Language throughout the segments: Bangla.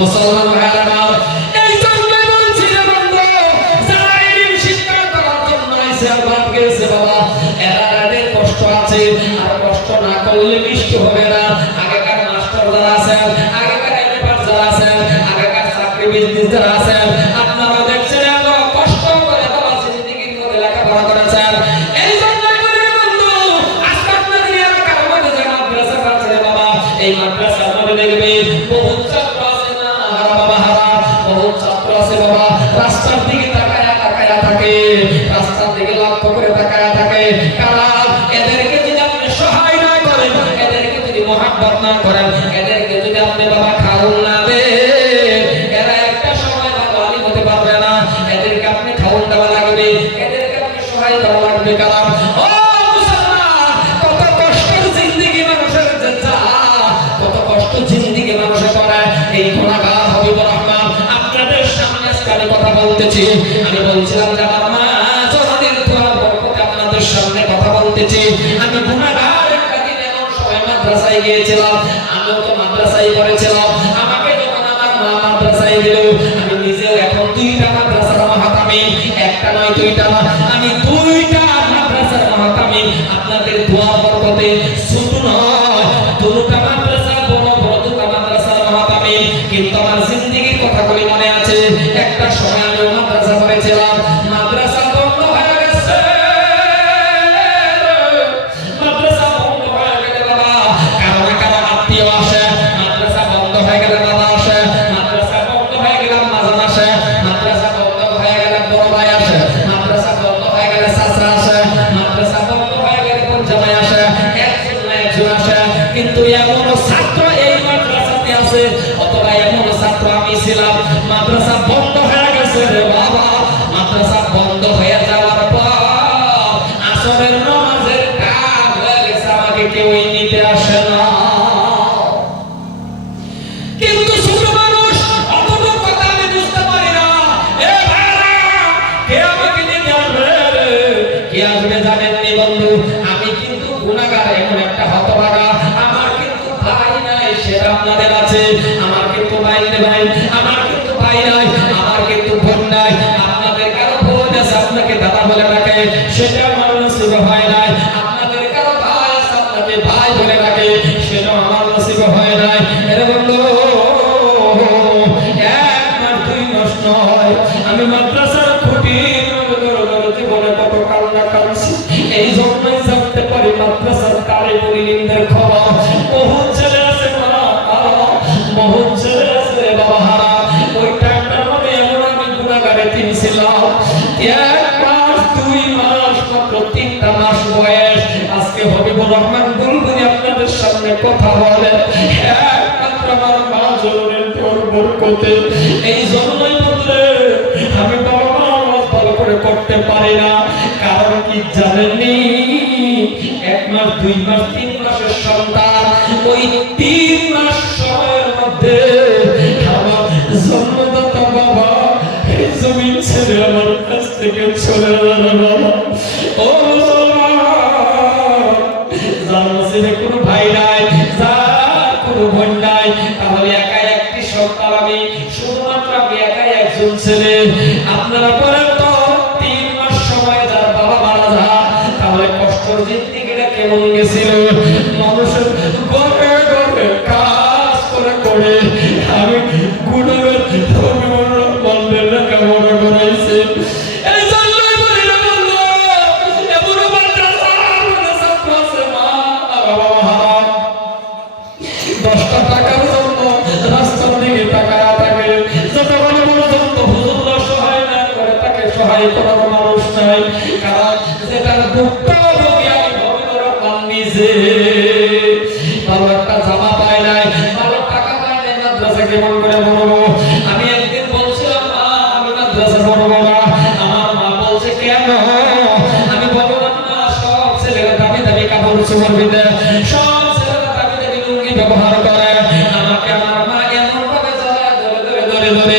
মুসলমান কষ্ট আছে, আর কষ্ট না করলে মিষ্টি হবে না। আগেকার মাস্টার যারা আছেন, আগেকার এলিপার যারা আছেন, আগেকার চাকরি বিজনেস যারা আছেন রাস্তার দিকে তাকায়া তাকায়া থাকে, রাস্তার দিকে লক্ষ্য করে তাকায়া থাকে। কারণ এদেরকে যদি আপনি সহায় না করেন, এদেরকে যদি মহাব্বত না করেন, এদেরকে যদি আপনি বাবা খাউন না দেন, এরা একটা সময় বাবা আলী হতে পারবে না। এদেরকে আপনি খাউন দেওয়া লাগবে, এদেরকে আপনি সহায় দেওয়া লাগবে কারণ বলতেছি, আমি বলছিলাম যে আমার মা যতদিন তোমার বরকতে আপনাদের সামনে কথা বলতেছি। আমি গুণাগার একটা দিন এমন সময় মাদ্রাসায় গিয়েছিলাম, আমিও তো মাদ্রাসায় পড়েছিলাম। আমাকে যখন আমার মা মাদ্রাসায় দিল, আমি নিজেও এখন দুইটা মাদ্রাসার মহাতামি একটা নয়, দুইটা না আপনাদের আছে কিন্তু ভাই গুণাগারে এক মাস দুই মাস মাত্র তিনটা মাস বয়স। আজকে হবিবুর রহমান বুলবুলি আপনাদের সামনে কথা বলে। একমাত্র আমার মা জননের তোর বরকতে। এই জন্যই বললে, আমি বাবা মা নামাজ ভালো করে করতে পারি না। কারণ কি জানেননি? এক মাস, দুই মাস, তিন মাসের সন্তান। ওই তিন মাস আমার কাছ থেকে চলে শুধুমাত্র একাই একজন ছেলে। আপনারা তো, তিন মাস সময় যার বাবা মারা যায় তাহলে কষ্টর জিন্দিগিটা কেমন গেছিল? মানুষের বলছিলাম, মা, আমি মাদ্রাসা আমি বললাম না সব দামি দামি কাপড় চোপড় পিঁধে, সব ছেলেরা দামি দামি লুঙ্গি ব্যবহার করে। আমাকে আমার মা এমন ভাবে জ্বালায় ধরে ধরে ধরে ধরে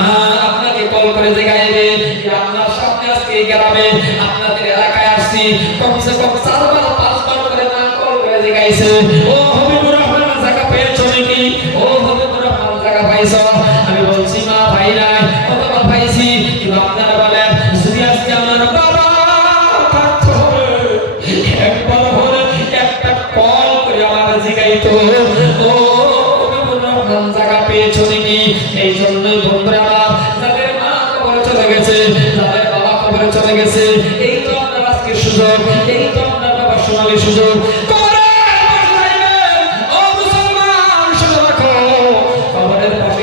মা আপনাকে কল করে যে আপনার সামনে আজকে গ্রামে আপনাদের এলাকায় আসছি। কমসে কম চারবার, পাঁচবার করে মা কল করে জাগাইছে ও হবিবুর রহমান, জায়গা পেয়েছ নাকি? ও হবিবুর রহমান, জায়গা পাইছো? আমি বলছি মা ভাই নাই। কতবার পাইছি? কিন্তু আপনারা বলেন, যদি আজকে আমার বাবা থাকতো একবার হলে একটা কল করে আমার জিগাইতো ও হবিবুর রহমান, জায়গা পেয়েছ নাকি? এই জন্যই বন্ধুরা চলে গেছে। এই তো আপনার আজকে সুযোগ এই তো আপনার বাবা সোনালী সুযোগ। কবরে বসাইবেন। ও মুসলমান, শুনে রাখো, কবরের পাশে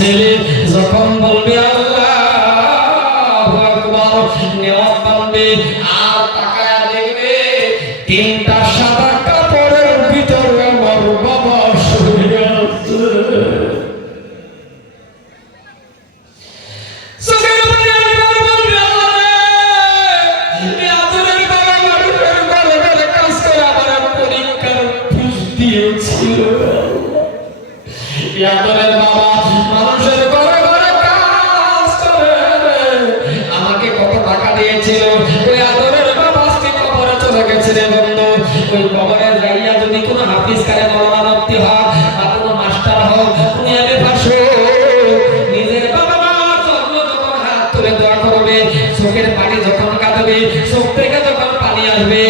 ছেলে যখন বলবে আল্লাহ আকবার নেওয়াজ গেছে রে ওই কবরে যাইয়া যদি কোনো হাফিজ কারে আগে পাশো নিজের বাবা হাত তুলে দোয়া করবে, চোখের পানি যখন কাঁদবে, চোখ থেকে যখন পানি আসবে